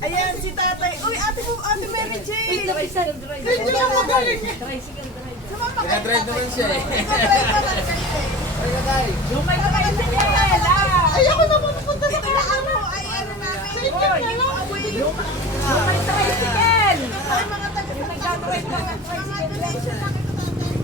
Ayan, si tatay. Uy, ate Mary Jane. Tricycle driver. Hindi ako magaling. Tricycle driver. Sumama kayo. Nag-drive naman siya eh. Nag-drive naman kayo eh. Yung may tricycle. Ay, ako na pupunta sa ano. Ay, ano namin. Yung may tricycle. Ay, mga taga. Yung nagdadrive ng Mga tricycle. donation lang ito, tatay.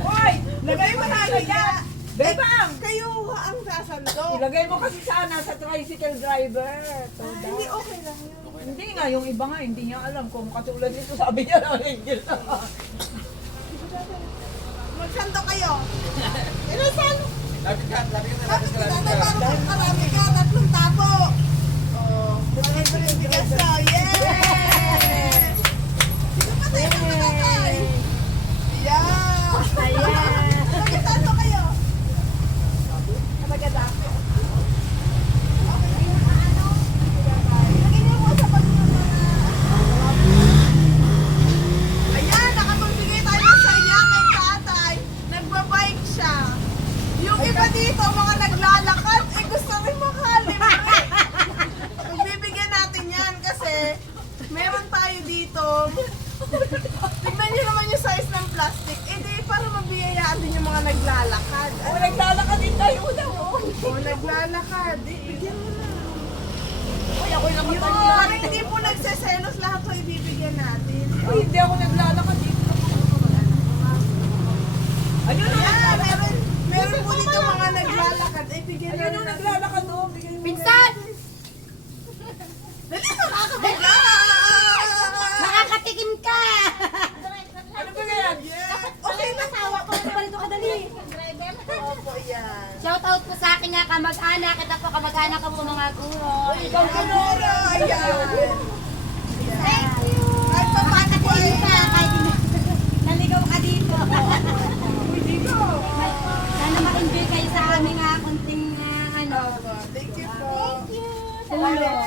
Hoy! Lagay mo na kaya. Bebang! Kayo ang sasando. Ilagay mo kasi sana sa tricycle driver. Hindi, okay lang yun. Hindi nga, yung iba nga, hindi niya alam kung katulad nito sabi niya lang, Angel na. Magsando kayo. Ilan saan? Lapit ka, lapit ka, Bakit lapit ka, tatay, lapit ka. parang marami ka, tatlong tabo. Oh, deliver yung bigas na. Yes! Sino pa tayo ng tatay? Yeah! Ayan. Magsando kayo. Maganda. Okay, ano? Lagyan niyo po sa Ayan, nakapagbigay tayo ng saya kay tatay. Nagbabike siya. Yung iba dito, mga naglalakad, eh gusto rin makalibre. Pagbibigyan natin yan kasi meron tayo dito. Tignan niyo naman yung size ng plastic. Eh di, para mabiyayaan din yung mga naglalakad. O, naglalakad din tayo na mo. O, naglalakad. Bigyan mo na. Uy, ako'y naman Yung tayo. para hindi po nagseselos, lahat po ibibigyan natin. Uy, hindi ako naglalakad dito. Ayun na. Ayan, meron po dito mga naglalakad. Eh, bigyan na Ayun yung naglalakad o. Bigyan mo. Pinsan! Dali, nakakabigla! Nakakatikim ka! Ano ba yan? Yeah. Okay na. Ko ito ba nito kadali? Opo, yan. Shout out po sa aking nga kamag-anak. Ito po kamag-anak ko po mga guro. Ikaw ka na. Kamura, ayan. Thank you! Kahit pa paano po Makakatikim eh. ka kahit naligaw ka dito. Uy, dito. Sana ma-enjoy kayo sa aming kunting ano. Thank you po. Tulong.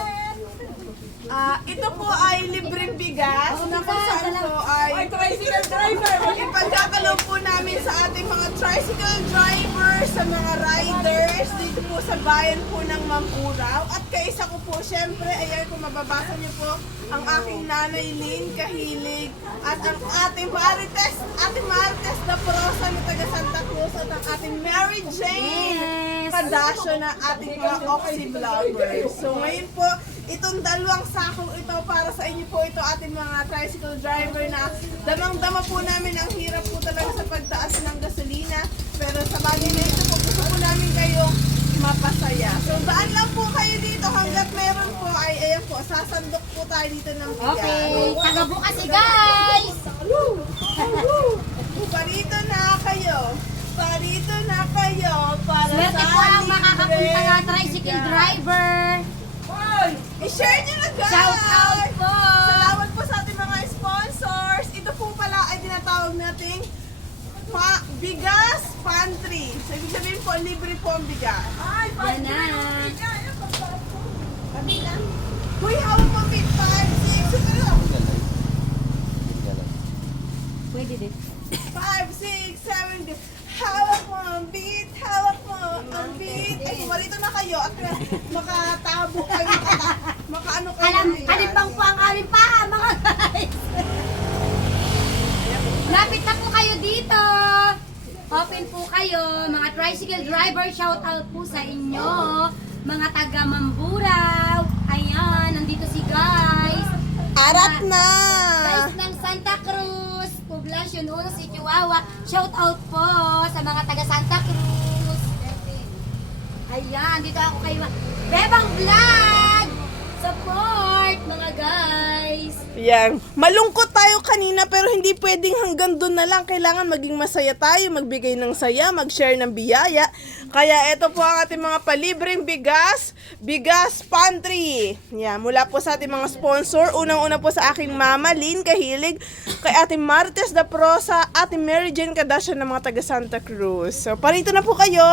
Ito po ay libreng bigas na kung saan po Ay, ay tricycle driver. ipagkakalob po namin sa ating mga tricycle drivers, sa mga riders dito po sa bayan po ng Mamburao. At kaisa ko po, syempre, ayan kung mababasa niyo po, ang aking nanay Lynn Kahilig at ang ating Marites na prosa ni taga Santa Cruz at ang ating Mary Jane Yes. Kadasyo na ating mga Oxy Vloggers. So ngayon po, itong dalawang sakong ito para sa inyo po ito ating mga tricycle driver na damang-dama po namin ang hirap po talaga sa pagtaas ng gasolina. Pero sa bagay na ito po, gusto po namin kayong mapasaya. So daan lang po kayo dito hanggat meron po ay ayan po, sasandok po tayo dito ng bigas. Okay, taga Bukasi guys! Parito na kayo. Parito na kayo para Swerte sa po ang makakapunta libreng nga tricycle bigas. driver. Hoy! I-share nyo na guys! Shout out po! Salamat po sa ating mga sponsors. Ito po pala ay tinatawag nating bigas pantry. So, ibig sabihin po, libre po ang bigas. Ay, Yan na. Uy, hawak mo, big 5, 6, ano? Pwede din. 5, 6, 7, 8. Hawak mo ang beat, hawak mo ang beat. Ay, kumarito na kayo at makatabo kayo, makaano kayo. Kalimbang po ang aming paha, mga guys. Lapit na po kayo dito. Open po kayo. Mga tricycle driver, shout out po sa inyo. Mga taga Mamburao. Ayan, nandito si guys. Arat na! Guys ng Santa Cruz, Poblacion 1, si Chihuahua. Shout out po sa mga taga Santa Cruz. Ayan, dito ako kay Bebang Vlog. Support mga guys. Yan. Malungkot tayo kanina pero hindi pwedeng hanggang doon na lang. Kailangan maging masaya tayo, magbigay ng saya, mag-share ng biyaya. Kaya ito po ang ating mga palibreng bigas, bigas pantry. Yan, mula po sa ating mga sponsor. Unang-una po sa aking mama, Lynn Kahilig, kay ating Marites da Prosa, ating Mary Jane Kadasyo ng mga taga Santa Cruz. So, parito na po kayo!